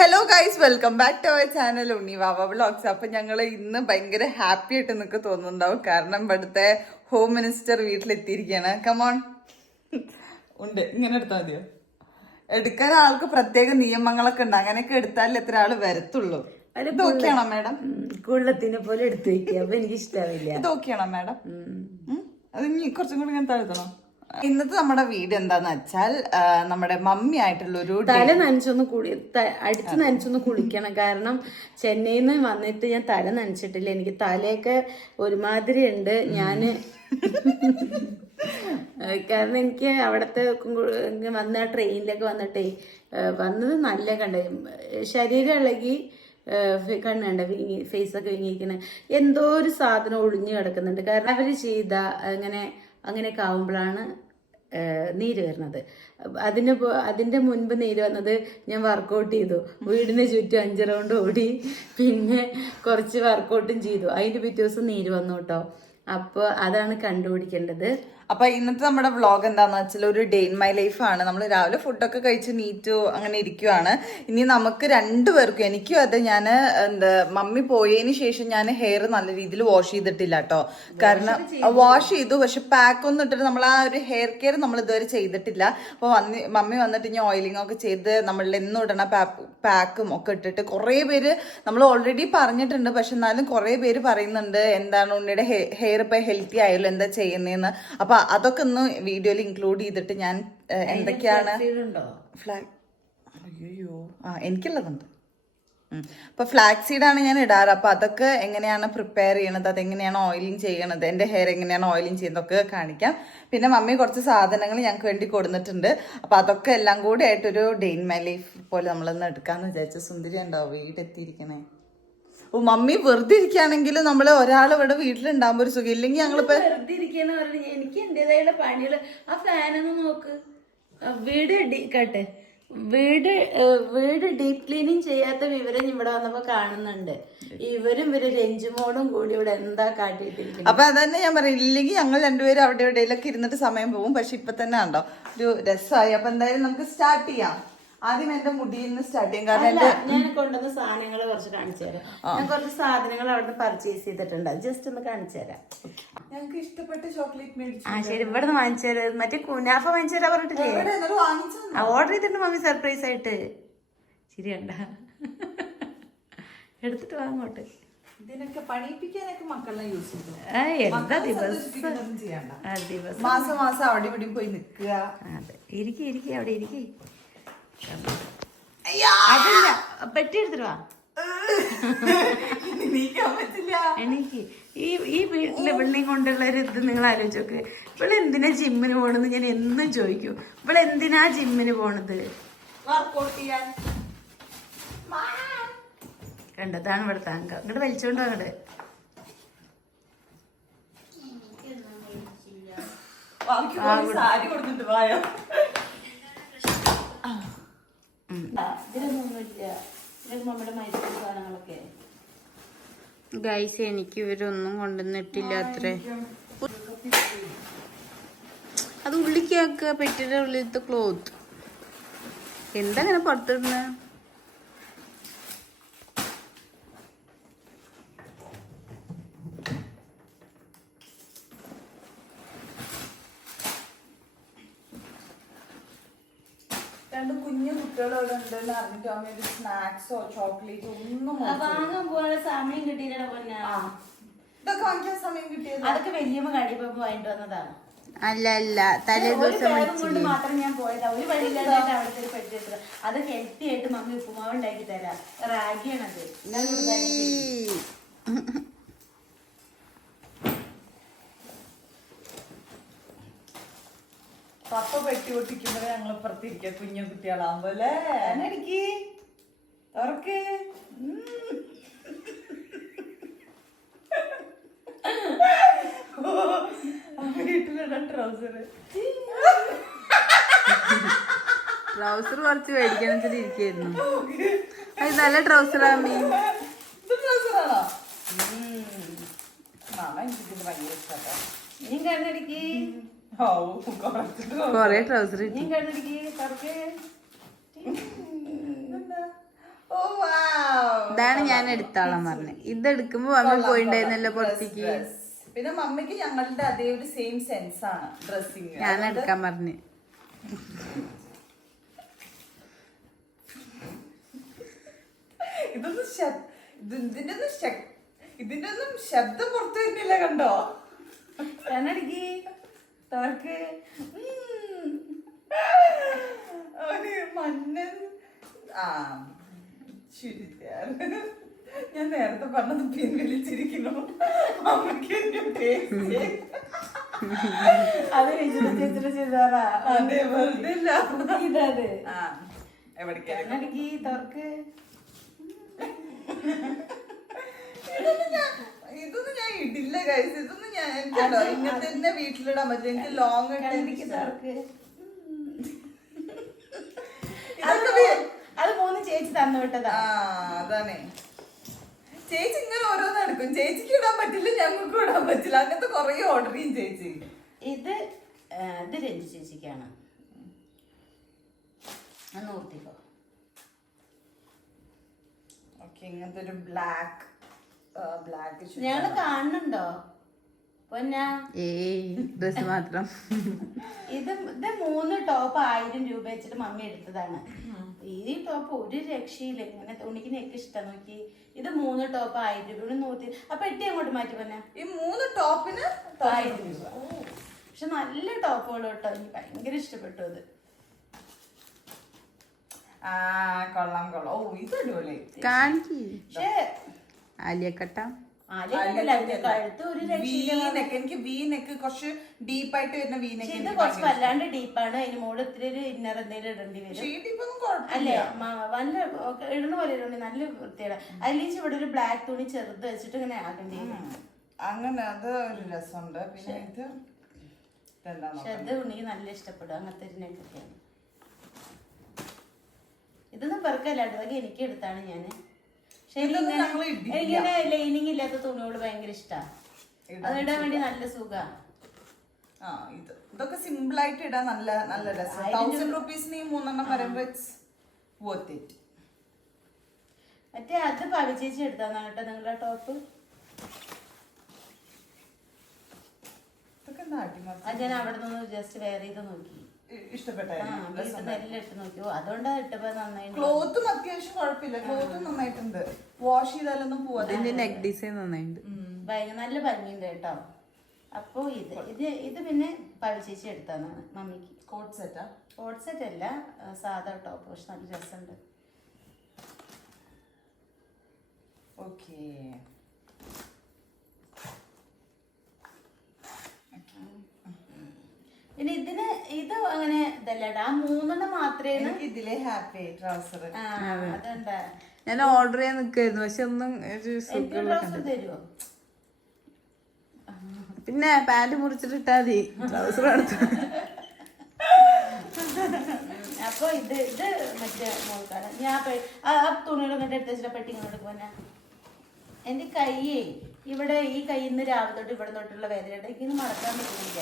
Hello guys, welcome back to our channel Unni Vava vlogs. അപ്പൊ ഞങ്ങൾ ഇന്ന് ഭയങ്കര ഹാപ്പി ആയിട്ട് നിനക്ക് തോന്നുന്നുണ്ടാവും. കാരണം ഇവിടുത്തെ ഹോം മിനിസ്റ്റർ വീട്ടിലെത്തിയിരിക്കുകയാണ്. കമോൺ, ഉണ്ട്, ഇങ്ങനെ എടുത്താൽ മതിയോ? എടുക്കാൻ ആൾക്ക് പ്രത്യേക നിയമങ്ങളൊക്കെ ഉണ്ട്. അങ്ങനെയൊക്കെ എടുത്താലേ എത്ര ആള് വരത്തുള്ളൂ. ഇത് ഓക്കെയാണോ മാഡം? കുള്ളത്തിനെ പോലെ എടുത്തു വെക്കുക. അപ്പൊ എനിക്ക് ഇഷ്ടാവില്ല. ഇത് ഓക്കെയാണോ മാഡം? അത് ഇനി കുറച്ചും കൂടി ഇങ്ങനെ താഴ്ത്തണോ? ഇന്നത്തെ നമ്മുടെ വീഡിയോ എന്താന്ന് വെച്ചാൽ നമ്മുടെ മമ്മി ആയിട്ടുള്ള ഒരു തല നനച്ചൊന്ന് അടിച്ച് നനച്ചൊന്ന് കുളിക്കണം. കാരണം ചെന്നൈയിൽ നിന്ന് വന്നിട്ട് ഞാൻ തല നനച്ചിട്ടില്ല. എനിക്ക് തലയൊക്കെ ഒരുമാതിരി ഉണ്ട്. ഞാന് കാരണം എനിക്ക് അവിടത്തെ വന്ന ട്രെയിനിലൊക്കെ വന്നിട്ടേ വന്നത് നല്ല കണ്ടേ. ശരീരം ഇളകി കണ്ണുണ്ട് ഫേസൊക്കെ വീങ്ങിയിരിക്കണ എന്തോ ഒരു സാധനം ഒളിഞ്ഞു കിടക്കുന്നുണ്ട്. കാരണം അവര് ചെയ്ത അങ്ങനെയൊക്കെ ആവുമ്പോഴാണ് നീര് വരുന്നത്. അതിൻ്റെ മുൻപ് നീര് വന്നത് ഞാൻ വർക്കൗട്ട് ചെയ്തു. വീടിന് ചുറ്റും 5 റൗണ്ട് ഓടി, പിന്നെ കുറച്ച് വർക്കൗട്ടും ചെയ്തു. അതിൻ്റെ പിറ്റേ ദിവസം നീര് വന്നു കേട്ടോ. അപ്പോൾ അതാണ് കണ്ടുപിടിക്കേണ്ടത്. അപ്പൊ ഇന്നത്തെ നമ്മുടെ വ്ളോഗ് എന്താന്ന് വെച്ചാൽ ഒരു ഡേ ഇൻ മൈ ലൈഫ് ആണ്. നമ്മൾ രാവിലെ ഫുഡൊക്കെ കഴിച്ച് നീറ്റു അങ്ങനെ ഇരിക്കുവാണ്. ഇനി നമുക്ക് രണ്ടുപേർക്കും, എനിക്കും അതെ, ഞാൻ മമ്മി പോയതിന് ശേഷം ഞാൻ ഹെയർ നല്ല രീതിയിൽ വാഷ് ചെയ്തിട്ടില്ല കേട്ടോ. കാരണം വാഷ് ചെയ്തു, പക്ഷെ പാക്ക് ഒന്നും ഇട്ടിട്ട് നമ്മൾ ആ ഒരു ഹെയർ കെയർ നമ്മൾ ഇതുവരെ ചെയ്തിട്ടില്ല. അപ്പോൾ മമ്മി വന്നിട്ട് ഇനി ഓയിലിംഗ് ഒക്കെ ചെയ്ത് നമ്മളുടെ എന്നും ഇടണ പാക്കും ഒക്കെ ഇട്ടിട്ട് കുറേ പേര് നമ്മൾ ഓൾറെഡി പറഞ്ഞിട്ടുണ്ട്. പക്ഷെ എന്നാലും കുറേ പേര് പറയുന്നുണ്ട് എന്താണ് ഉണ്ണിയുടെ ഹെയർ ഇപ്പൊ ഹെൽത്തി ആയല്ലോ, എന്താ ചെയ്യുന്നതെന്ന്. അപ്പൊ അതൊക്കെ ഒന്ന് വീഡിയോയിൽ ഇൻക്ലൂഡ് ചെയ്തിട്ട് ഞാൻ എന്തൊക്കെയാണ് അയ്യോ എനിക്കുള്ളതുണ്ട്. അപ്പൊ ഫ്ലാക്സ് സീഡാണ് ഞാൻ ഇടാറ്. അപ്പൊ അതൊക്കെ എങ്ങനെയാണ് പ്രിപ്പയർ ചെയ്യണത്, അതെങ്ങനെയാണ് ഓയിലിംഗ് ചെയ്യണത്, എന്റെ ഹെയർ എങ്ങനെയാണ് ഓയിലിംഗ് ചെയ്യുന്നതൊക്കെ കാണിക്കാം. പിന്നെ മമ്മി കുറച്ച് സാധനങ്ങൾ ഞങ്ങൾക്ക് വേണ്ടി കൊടുത്തിട്ടുണ്ട്. അപ്പൊ അതൊക്കെ എല്ലാം കൂടി ആയിട്ടൊരു ഡേ ഇൻ മൈ ലൈഫ് പോലെ നമ്മളൊന്ന് എടുക്കാന്ന് വിചാരിച്ചു. സുന്ദരി ഉണ്ടാവും വീടെത്തിയിരിക്കണേ. ഓ, മമ്മി വെറുതെ ഇരിക്കുകയാണെങ്കിൽ നമ്മള് ഒരാൾ ഇവിടെ വീട്ടിലുണ്ടാകുമ്പോ ഒരു സുഖം. ഇല്ലെങ്കിൽ ഞങ്ങളിപ്പോ വെറുതെ ഇരിക്കാന്ന് പറഞ്ഞ എനിക്ക് എന്റേതായുള്ള പണികള്. ആ ഫാനൊന്ന് നോക്ക്. വീട് കേട്ടെ, വീട് ഡീപ് ക്ലീനിങ് ചെയ്യാത്ത വിവരം ഇവിടെ വന്നപ്പോ കാണുന്നുണ്ട്. ഇവരും രഞ്ജുമോളും കൂടി ഇവിടെ എന്താ കാട്ടിയിട്ടിരിക്കുന്നത്. അപ്പൊ അതന്നെ ഞാൻ പറയും, ഇല്ലെങ്കിൽ ഞങ്ങൾ രണ്ടുപേരും അവിടെ എവിടെയെങ്കിലൊക്കെ ഇരുന്നിട്ട് സമയം പോകും. പക്ഷെ ഇപ്പൊ തന്നെ ഉണ്ടോ ഒരു രസമായി. അപ്പൊ എന്തായാലും നമുക്ക് സ്റ്റാർട്ട് ചെയ്യാം. ആദ്യം എന്റെ മുടിയിൽ നിന്ന് സ്റ്റാർട്ട് ചെയ്യും. കാരണം ഞാൻ കൊണ്ടുവന്ന സാധനങ്ങൾ കുറച്ച് കാണിച്ചു തരാം. ഞാൻ കുറച്ച് സാധനങ്ങൾ അവിടുന്ന് പർച്ചേസ് ചെയ്തിട്ടുണ്ട്. ജസ്റ്റ് ഒന്ന് കാണിച്ചു തരാം. ഞങ്ങൾക്ക് ഇഷ്ടപ്പെട്ട ചോക്ലേറ്റ് മേടിച്ചു. ആ ശരി, ഇവിടെ നിന്ന് വാങ്ങിച്ചു തരാം. മറ്റേ കുനാഫ വാങ്ങിച്ചു തരാ പറഞ്ഞിട്ടില്ലേ? ഓർഡർ ചെയ്തിട്ടുണ്ട് മമ്മി സർപ്രൈസ് ആയിട്ട്. ശരിയണ്ട, എടുത്തിട്ട് വാങ്ങോട്ട്. ഇതിനൊക്കെ പണിയിപ്പിക്കാനൊക്കെ മക്കളെ യൂസ് ചെയ്തു. എന്താ ദിവസം മാസം മാസം അവിടെ ഇവിടെയും പോയി നിക്കുക. അതെ, ഇരിക്കും അവിടെ ഇരിക്കും. അതല്ല, പെട്ടി എടുത്തിട്ട് വാ. എനിക്ക് ഈ വീട്ടിലെ വെള്ളിയും കൊണ്ടുള്ള ഒരു ഇത് നിങ്ങൾ ആലോചിച്ച് നോക്ക്. ഇവിടെ എന്തിനാ ജിമ്മിന് പോണെന്ന് ഞാൻ എന്നും ചോദിക്കും. ഇവിടെ എന്തിനാ ജിമ്മിന് പോണത്? കണ്ടതാണ് ഇവിടെ താങ്ക. ഇങ്ങോട്ട് വലിച്ചോണ്ടോ അങ്ങോട്ട്. ഗൈസ്, എനിക്ക് ഇവരൊന്നും കൊണ്ടുവന്നിട്ടില്ല അത്രേ. അത് ഉള്ളിക്കാക്കുക, പെട്ടിയുടെ ഉള്ളിലത്തെ ക്ലോത്ത്. എന്താ അങ്ങനെ പുറത്തിടുന്ന? രണ്ട് കുഞ്ഞു കുട്ടികളോട് ഉണ്ടെന്ന് അറിഞ്ഞിട്ട് അമ്മ സ്നാക്സോ ചോക്ലേറ്റോ ഒന്നും വാങ്ങാൻ പോകാൻ സമയം കിട്ടിയില്ല. ഇതൊക്കെ വാങ്ങിക്കാൻ സമയം കിട്ടിയത് അതൊക്കെ വലിയമ്മ കടിപ്പോ വാങ്ങിട്ട് വന്നതാണ്. അല്ല തലേ ദിവസം കൊണ്ട് മാത്രം ഞാൻ പോയതാ. ഒരു വഴിയില്ലാതെ അവിടുത്തെ ഒരു പെട്ടി. അത് ഹെൽത്തി ആയിട്ട് മമ്മി ഉപ്പുമാവ് ഉണ്ടാക്കി തരാം. റാഗിയാണത്. പപ്പ പെട്ടി പൊട്ടിക്കുമ്പോഴേ ഞങ്ങൾ പുറത്തിരിക്കുക കുഞ്ഞു കുട്ടികളാകുമ്പോ അല്ലേ. എനിക്ക് തുറക്ക്. വീട്ടിലിടാൻ ട്രൗസർ കുറച്ച് മേടിക്കണം വെച്ചിട്ട് ഇരിക്കായിരുന്നു. അത് നല്ല ട്രൗസറാ മീ. ട്രൗസറാണോ? മാമ എനിക്ക് ഭയങ്കര ഇഷ്ടട്ടോ. നീ കണ്ണടിക്ക്. കൊറേ ട്രൗസർ നീ കണ്ണടിക്ക്. തുറക്ക്. ഓ ഇതാണ് ഞാൻ എടുത്തോളാം പറഞ്ഞു. ഇതെടുക്കുമ്പോ മമ്മി പോയിണ്ടായിരുന്നല്ലോ പുറത്തേക്ക്. പിന്നെ മമ്മിക്ക് ഞങ്ങളുടെ അതേ ഒരു സെയിം സെൻസ് ആണ് ഡ്രസ്സിങ്. ഞാൻ എടുക്കാൻ പറഞ്ഞു. ഇതിന്റെ ഒന്നും ശബ്ദം പുറത്തു വരുന്നില്ല, കണ്ടോ? കണ്ണടിക്ക് തോർക്ക് മന്നൻ. ആ ശരി, ഞാൻ നേരത്തെ പറഞ്ഞത് പിൻവലിച്ചിരിക്കുന്നു. അത് ചേച്ചിയുടെ ചെയ്താറാ. അതെ, വെറുതെ കണ്ണടിക്ക് തോർക്ക്. ഇതൊന്നും ഞാൻ ഇടില്ല ഗൈസ്. ഇതൊന്നും ഞാൻ ഇങ്ങനത്തെ തന്നെ വീട്ടിലിടാൻ പറ്റില്ല. എനിക്ക് ലോങ് അത് 3 ചേച്ചി തന്നു വിട്ടതാ. അതാണ് ചേച്ചി ഇങ്ങനെ ഓരോന്ന് എടുക്കും. ചേച്ചിക്ക് ഇടാൻ പറ്റില്ല, ഞങ്ങൾക്ക് ഇടാൻ പറ്റില്ല. അങ്ങനത്തെ കൊറേ ഓർഡർ ചെയ്യും ചേച്ചി. ഇത് രഞ്ജു ചേച്ചിക്കാണ്. ഓർത്തിക്കോ. ഓക്കെ, ഇങ്ങനത്തെ ഒരു ബ്ലാക്ക് ഞങ്ങള് കാണുന്നുണ്ടോ പൊന്നാ? ഡ്രസ് മാത്രം. ഇത് 3 ടോപ്പ് 1000 രൂപ വെച്ചിട്ട് മമ്മി എടുത്തതാണ്. ഈ ടോപ്പ് ഒരു രക്ഷയില്ല. ഇങ്ങനെ തുണിക്ക് നെക്ക് ഇഷ്ടം നോക്കി. ഇത് 3 ടോപ്പ് 1000 രൂപ. ഇവിടെ 100. അപ്പൊ എട്ടി അങ്ങോട്ട് മാറ്റി പൊന്നാ. ഈ 3 ടോപ്പിന് 1000 രൂപ. പക്ഷെ നല്ല ടോപ്പുകൾ കേട്ടോ. എനിക്ക് ഭയങ്കര ഇഷ്ടപ്പെട്ടു അത്. കൊള്ളാം. ഓ, ഇത് അടിപൊളി. കാണിക്ക്. പക്ഷേ ആലിയക്കട്ട കഴുത്ത് ഒരു എനിക്ക് വി നെക്ക് കുറച്ച് ഡീപ്പായിട്ട് വരുന്ന വി നെക്ക്. ഇത് കുറച്ച് വല്ലാണ്ട് ഡീപ്പാണ്. അതിന് മുകളിൽ ഇത്തിരി ഒരു ഇന്നർ എന്തെങ്കിലും ഇടേണ്ടി വരും. അല്ലേ, വല്ല ഇടുന്ന പോലെ ഇടേണ്ടി. നല്ല വൃത്തിയാണ്. അതിലേക്ക് ഇവിടെ ഒരു ബ്ലാക്ക് തുണി ചെറുത് വെച്ചിട്ട് ഇങ്ങനെ ആക്കേണ്ടി വരും. അങ്ങനെ അത് ഒരു രസമുണ്ട്. പിന്നെ ഇത് പക്ഷെ അത് ഉണ്ടെങ്കിൽ നല്ല ഇഷ്ടപ്പെടും. അങ്ങനത്തെ ഒരു നെക്കൊക്കെയാണ്. ഇതൊന്നും പെറുക്കല്ല, അതൊക്കെ എനിക്ക് എടുത്താണ് ഞാന്. പക്ഷെ എനിക്കിങ്ങനെ ലൈനിങ് ഇല്ലാത്ത തുണിയോട് ഭയങ്കര ഇഷ്ടമാണ്. അതിടാൻ വേണ്ടി നല്ല സുഖമാണ്. ഇതൊക്കെ സിമ്പിൾ ആയിട്ട് ഇടാൻ നല്ല നല്ല രസം. 1000 rupees-ന് ഈ 3 പറയുമ്പോ ഇറ്റ്സ് വർത്ത് ഇറ്റ്. മറ്റേ അത് പവി ചേച്ചി എടുത്താന്നാ കേട്ടോ നിങ്ങളുടെ ടോപ്പ്. അത് ഞാൻ അവിടെ നിന്ന് ജസ്റ്റ് വെയർ ചെയ്ത് നോക്കി. അതുകൊണ്ടാ ഇട്ടപ്പോ നന്നായിട്ട്. ക്ലോത്തും അത്യാവശ്യം കുഴപ്പമില്ല. ക്ലോത്തും നന്നായിട്ടുണ്ട്. വാഷ് ചെയ്താലൊന്നും പോവാതെ. നെക്ക് ഡിസൈൻ നന്നായിട്ടുണ്ട്. നല്ല ഭംഗിയുണ്ട് കേട്ടോ. അപ്പൊ ഇത് പിന്നെ പവിച്ചേച്ചി എടുത്താണ് മമ്മിക്ക്. കോട്ട് സെറ്റാ? കോട്ട് സെറ്റ് അല്ല, സാധാ ടോപ്പ്. പക്ഷെ നല്ല രസമുണ്ട്. ഓക്കേ. പിന്നെ ഇത് അങ്ങനെ ഇതല്ലടാ. 3 മാത്രമേ ഇതിലെ ഹാപ്പി ട്രൗസർ. അതുണ്ട്. ഞാൻ ഓർഡർ ചെയ്യാൻ നിക്കായിരുന്നു, പക്ഷെ ഒന്നും തരുമോ? പിന്നെ പാന്റ് മുറിച്ചിട്ടാ മതി, ട്രൗസർ എടുത്തു. അപ്പൊ ഇത് മറ്റേ മോൾക്കാണ്. ഞാൻ ആ തുണികൾ ഇങ്ങോട്ട് എടുത്ത് വെച്ചിട്ട് പെട്ടി ഇങ്ങോട്ട് പോന്നെ. എന്റെ കൈയേ ഇവിടെ ഈ കയ്യിൽ നിന്ന് രാവിലെ തൊട്ട് ഇവിടെ തൊട്ടുള്ള വേദനയുടെ ഇന്ന് മറക്കാൻ പറ്റുന്നില്ല.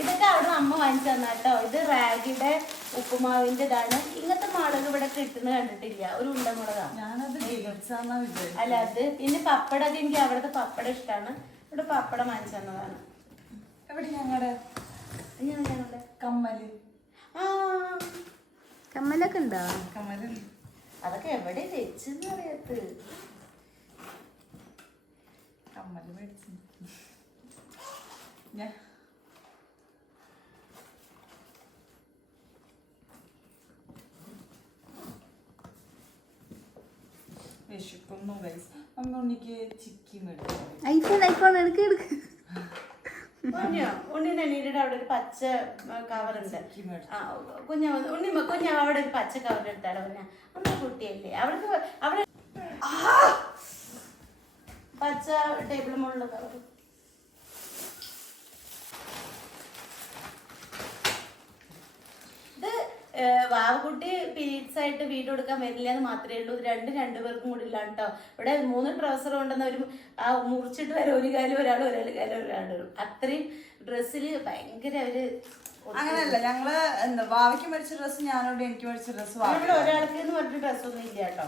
ഇതൊക്കെ അവിടെ അമ്മ വാങ്ങിച്ചു തന്നാട്ടോ. ഇത് റാഗിയുടെ ഉപ്പുമാവിന്റെ ഇതാണ്. ഇങ്ങനത്തെ മുളക് ഇവിടെ കിട്ടുന്ന കണ്ടിട്ടില്ല. ഒരു ഉണ്ടമുളകാണ്. അല്ല അത്. പിന്നെ പപ്പടമൊക്കെ എനിക്ക് അവിടുത്തെ പപ്പടം ഇഷ്ടമാണ്. ഇവിടെ പപ്പടം വാങ്ങിച്ചു തന്നതാണ്. ഞങ്ങളുടെ കമ്മല്. കമ്മലൊക്കെ ഉണ്ടോ? കമ്മല് അതൊക്കെ എവിടെ വെച്ചെന്ന് അറിയാത്ത. കമ്മല് മേടിച്ചു ഞാൻ. വിശക്കുന്നു ഗൈസ്. അമ്മക്ക് ചിക്കി മേടിച്ചു. ഐഫോൺ എടുക്ക്. ഉണ്ണിന്റെ അനിയുടെ അവിടെ ഒരു പച്ച കവർ ഉണ്ട്. കുഞ്ഞ അവിടെ ഒരു പച്ച കവർ എടുത്താലോ. പിന്നെ അമ്മ കുട്ടിയല്ലേ അവിടെ പച്ച ടേബിൾ മുകളിലുള്ള കവർ. ഇത് വാവക്കുട്ടി പീരീഡ്സ് ആയിട്ട് വീഡിയോ എടുക്കാൻ വരില്ല എന്ന് മാത്രമേ ഉള്ളൂ. ഇത് രണ്ടുപേർക്കും കൂടി ഇല്ല കേട്ടോ. ഇവിടെ 3 ട്രൗസർ കൊണ്ടുവന്ന ഒരു മുറിച്ചിട്ട് വരെ ഒരു കാലം ഒരാൾ കാലം ഒരാൾ വരും. അത്രയും ഡ്രസ്സിൽ ഭയങ്കര അവര് അങ്ങനെയല്ല, ഞങ്ങള് എന്താ വാവയ്ക്ക് മേടിച്ച ഡ്രസ്സ് ഞാനോട്, എനിക്ക് മേടിച്ച ഡ്രസ്സ് ഇവിടെ ഒരാൾക്ക് എന്ന് പറഞ്ഞ ഡ്രസ്സൊന്നും ഇല്ല കേട്ടോ.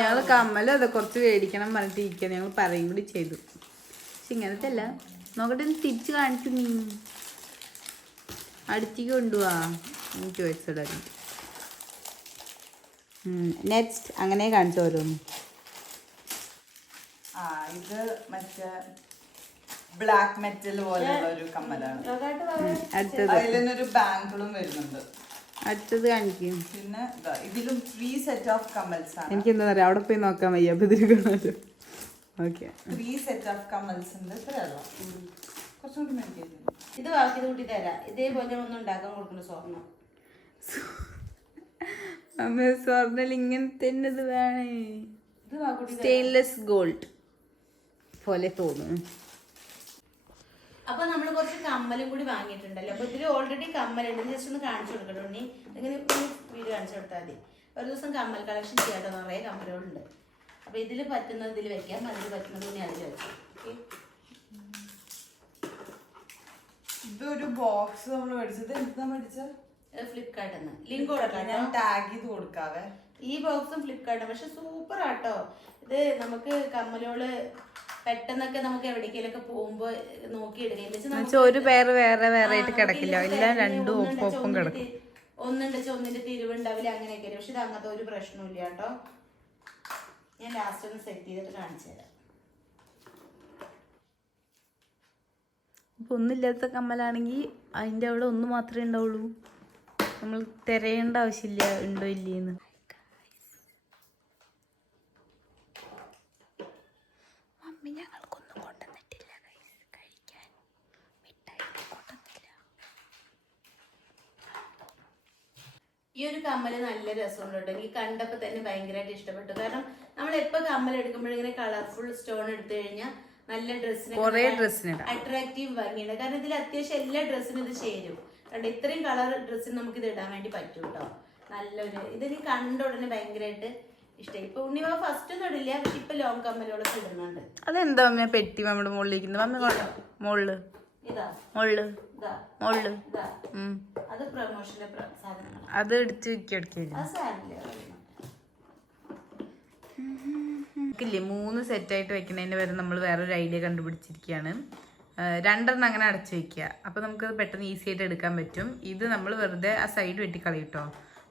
ഞങ്ങള് കമ്മല് അതെ കുറച്ച് മേടിക്കണം പറഞ്ഞിട്ട് ഇരിക്കാൻ ഞങ്ങൾ പറയും കൂടി ചെയ്തു. പക്ഷെ ഇങ്ങനത്തെ അല്ല. നോക്കട്ടെ, തിരിച്ച് കാണിച്ചു. നീ അടുത്തേക്ക് കൊണ്ടുപോവാ എനിക്ക് വെച്ചിടാൻ. നെക്സ്റ്റ് അങ്ങനെ കാണിച്ചു ഓരോന്ന്. ഇത് മറ്റേ ബ്ലാക്ക് മെറ്റൽ പോലെയുള്ള ഒരു കമ്മലാണ്. അടുത്തത് അതിലൊരു ബാങ്കിളും വരുന്നുണ്ട്. അടുത്തത് കാണിക്കും. പിന്നെ ഇതിലും 3 സെറ്റ് ഓഫ് കമ്മൽസ് ആണ്. എനിക്ക് എന്താ പറയാ, അവിടെ പോയി നോക്കാൻ വയ്യ. അപ്പൊ ഇതിൽ കാണാലോ. ഓക്കെ, 3 സെറ്റ് ഓഫ് കമ്മൽസ് ഉണ്ട്. ഇത്രയല്ലോ, കുറച്ചുകൂടി മേടിക്കുന്നു. ഇത് ബാക്കി കൂട്ടി തരാം. ഇതേപോലെ ഒന്നും ഉണ്ടാക്കാൻ കൊടുക്കുന്ന സ്വർണ്ണം. അമ്മ സ്വർണ്ണൽ ഇങ്ങനത്തെ ഇത് വേണേ. ഇത് ബാക്കി സ്റ്റെയിൻലെസ് ഗോൾഡ് പോലെ തോന്നുന്നു. അപ്പൊ നമ്മൾ കുറച്ച് കമ്മലും കൂടി വാങ്ങിയിട്ടുണ്ടല്ലോ. അപ്പൊ ഇതിൽ ഓൾറെഡി കമ്മലുണ്ട്. ജസ്റ്റ് ഒന്ന് കാണിച്ചു കൊടുക്കട്ടോ. ഉണ്ണി ഇങ്ങനെ വീഡിയോ കാണിച്ചു കൊടുത്താൽ മതി. ഒരു ദിവസം കമ്മൽ കളക്ഷൻ ചെയ്യാട്ടോ. നിറയെ കമ്മലുകളുണ്ട്. അപ്പൊ ഇതിൽ പറ്റുന്നത് ഇതിൽ വെക്കാം, അതിൽ പറ്റുന്നത് ഇനി അതിൽ വെക്കാം. ഇതൊരു ബോക്സ് നമ്മൾ മേടിച്ചത്. എന്താ മേടിച്ചത്? ഫ്ലിപ്കാർട്ടിൽ നിന്ന്. ലിങ്ക് കൊടുക്കാം, ഞാൻ ടാഗ് ചെയ്ത് കൊടുക്കാവേ. ഈ ബോക്സും ഫ്ലിപ്കാർട്ടും. പക്ഷെ സൂപ്പർ ആട്ടോ ഇത്. നമുക്ക് കമ്മലോള് പെട്ടെന്നൊക്കെ നമുക്ക് എവിടേക്കെങ്കിലൊക്കെ പോകുമ്പോ നോക്കി എടുക്കാം. ഒരു പേര് വേറെ വേറെ ആയിട്ട് കിടക്കില്ല, എല്ലാം രണ്ടും ഒപ്പം കിടക്കും. ഒന്നുണ്ട് ഒന്നിന്റെ തിരിവുണ്ടാവില്ല, അങ്ങനെയൊക്കെ. പക്ഷെ ഇത് അങ്ങനത്തെ ഒരു പ്രശ്നമില്ല കേട്ടോ. ഞാൻ ലാസ്റ്റ് ഒന്ന് സെറ്റ് ചെയ്തിട്ട് കാണിച്ചു തരാം. ഇപ്പൊ ഒന്നില്ലാത്ത കമ്മലാണെങ്കിൽ അതിന്റെ അവിടെ ഒന്ന് മാത്രമേ ഉണ്ടാവുള്ളൂ. നമ്മൾ തിരയേണ്ട ആവശ്യമില്ല ഉണ്ടോ ഇല്ലേന്ന്. മമ്മി ഞങ്ങൾക്കൊന്നും കൊണ്ടുവന്നിട്ടില്ല കഴിക്കാൻ. മിഠായി കൊണ്ടുവന്നില്ല. ഈ ഒരു കമ്മല് നല്ല രസമുണ്ട് കേട്ടോ. എനിക്ക് കണ്ടപ്പോ തന്നെ ഭയങ്കരമായിട്ട് ഇഷ്ടപ്പെട്ടു. കാരണം നമ്മൾ എപ്പോ കമ്മൽ എടുക്കുമ്പോഴിങ്ങനെ കളർഫുൾ സ്റ്റോൺ എടുത്തു കഴിഞ്ഞാൽ നല്ല ഡ്രസ്സിന് അട്രാക്റ്റീവ് ഭംഗിയുണ്ട്. കാരണം ഇതിൽ അത്യാവശ്യം എല്ലാ ഡ്രസ്സിനും ഇത് ചേരും. കണ്ടോ, ഇത്രയും കളർ ഡ്രസ്സിന് നമുക്ക് ഇത് ഇടാൻ വേണ്ടി പറ്റും കേട്ടോ. നല്ലൊരു ഇതിന് കണ്ട ഉടനെ ഭയങ്കരമായിട്ട് ഇഷ്ടമായി. ഇപ്പൊ ഉണ്ണിവ ഫസ്റ്റ് ഒന്നും ഇടില്ല, പക്ഷെ ഇപ്പൊ ലോങ് കമ്മലോടൊക്കെ ഇടുന്നുണ്ട്. അതെന്താ മമ്മ പെട്ടി നമ്മുടെ മുകളിലിരിക്കുന്നത്? മമ്മി മുകളില് ഇതാ മുകളില് ഇതാ മുകളില് ഇതാ അത് പ്രൊമോഷന്റെ സാധനങ്ങളാണ്. അത് എടുത്ത് വെക്കില്ല. അത് സാധനമില്ല. ില്ലേ 3 സെറ്റായിട്ട് വെക്കുന്നതിന് വരെ നമ്മൾ വേറൊരു ഐഡിയ കണ്ടുപിടിച്ചിരിക്കുകയാണ്. 2 അങ്ങനെ അടച്ചു വെക്കുക. അപ്പൊ നമുക്കത് പെട്ടെന്ന് ഈസി ആയിട്ട് എടുക്കാൻ പറ്റും. ഇത് നമ്മൾ വെറുതെ ആ സൈഡ് വെട്ടിക്കളയും കേട്ടോ.